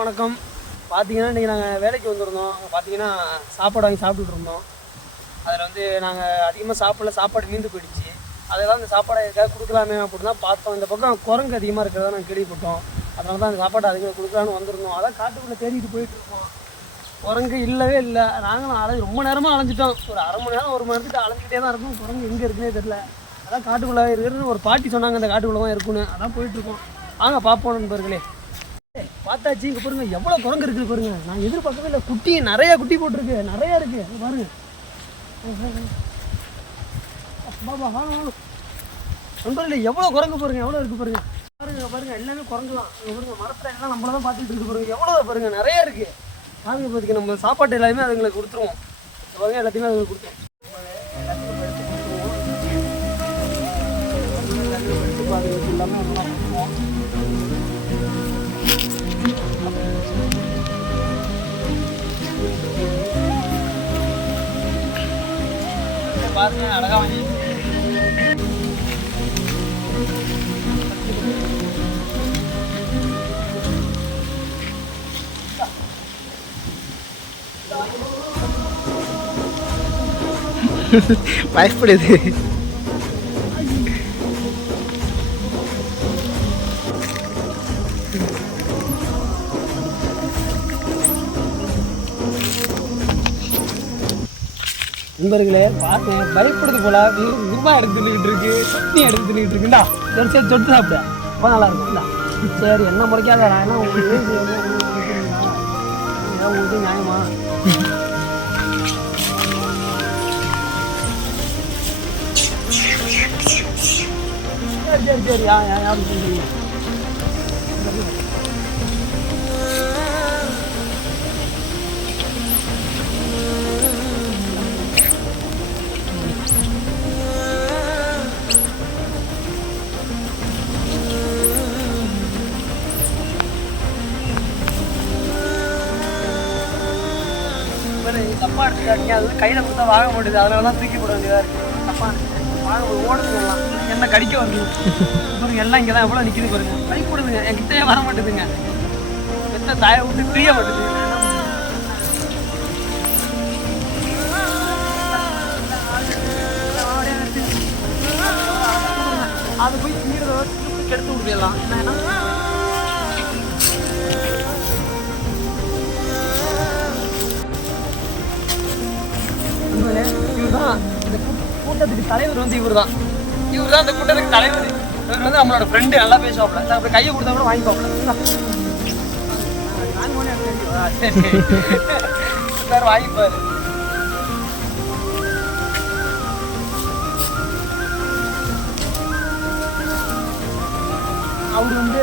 வணக்கம். பார்த்தீங்கன்னா இன்றைக்கி நாங்கள் வேலைக்கு வந்திருந்தோம். அங்கே பார்த்தீங்கன்னா சாப்பாடு வாங்கி சாப்பிட்டுட்டு இருந்தோம். அதில் வந்து நாங்கள் அதிகமாக சாப்பாடு மீந்து போயிடுச்சு. அதெல்லாம் அந்த சாப்பாடை எதாவது கொடுக்கலாமே அப்படின்னு தான் பார்த்தோம். இந்த பக்கம் குரங்கு அதிகமாக இருக்கிறதா நாங்கள் கேள்விப்பட்டோம். அதனால தான் அந்த சாப்பாடு அதிகமாக கொடுக்கலான்னு வந்திருந்தோம். அதான் காட்டுக்குள்ளே தேடிட்டு போயிட்டுருக்கோம். குரங்கு இல்லவே இல்லை. நாங்களும் ரொம்ப நேரமாக அலைஞ்சிட்டோம். ஒரு அரை மணி நேரம் 1 மணி நேரத்துக்கு அலைஞ்சிக்கிட்டே தான் இருக்கும். குரங்கு எங்கே இருக்குன்னே தெரில. அதான் காட்டுக்குள்ளே இருக்கிறது ஒரு பாட்டி சொன்னாங்க, அந்த காட்டுக்குள்ளே தான் இருக்குன்னு. அதான் போயிட்டுருக்கோம். வாங்க பார்ப்போம் நண்பர்களே. பார்த்தாச்சு. இங்கே பாருங்க எவ்வளோ குரங்கு இருக்குது பாருங்க. நான் எதிர்பார்க்கவே இல்லை. குட்டி நிறையா குட்டி போட்டிருக்கு, நிறையா இருக்குது பாருங்க. நண்பர்களே எவ்வளோ குரங்கு பாருங்க, எவ்வளோ இருக்குது பாருங்க. பாருங்க எல்லாமே குரங்கு தான். பாருங்க மரத்தில் எல்லாம் நம்மள தான் பார்த்துட்டு இருக்கு பாருங்க. எவ்வளோ பாருங்க நிறையா இருக்குது. வாங்க பார்த்துக்க நம்ம சாப்பாட்டு எல்லாமே அதுங்களுக்கு கொடுத்துருவோம். பாருங்க எல்லாத்தையுமே அதுங்களுக்கு கொடுத்துருவோம். அதுங்களுக்கு எல்லாமே கொடுத்துருவோம். பாருங்க அழகா வாங்கி பயப்படுது. நண்பர்களே பார்த்தேன், பயப்படுது போல. ரூபாய் எடுத்து தின்னுக்கிட்டு இருக்கு, சட்னி எடுத்து தின்னுக்கிட்டு இருக்குண்டா. சரி தொட்டு சாப்பிட ரொம்ப நல்லா இருக்கும்டா. சரி என்ன முறைக்காத, நான் என்ன உங்களுக்கு உங்களுக்கு நியாயமா? சரி சரி யாரும் சொல்றீங்க. தப்பா எடுத்துக்காதீங்க. அது வந்து கையில் கொடுத்தா வாங்க மாட்டேது. அதனால தான் தூக்கி போட வேண்டியதாக இருக்குது. தப்பா வாங்க ஓடுதுங்க. எல்லாம் என்ன கடிக்க வருது பாருங்க. எல்லாம் இங்கே தான் எவ்வளோ நிற்கிது பாருங்க. கை போடுதுங்க, என்கிட்டயே வர மாட்டேதுங்க. எத்தனை தாயை விட்டு பிரிய மாட்டேது. அது போய் தீரத கெடுத்து விடுலாம். என்ன இவர் தான் இந்த கூட்டத்துக்கு தலைவர். வந்து இவர் தான் இந்த கூட்டத்துக்கு தலைவர். இவர் வந்து நம்மளோட ஃப்ரெண்டு, நல்லா பேசுவாப்ல. அப்படி கையை கொடுத்தா கூட வாங்கிப்பாப்ல. சார் வாங்கிப்பாரு. அவர் வந்து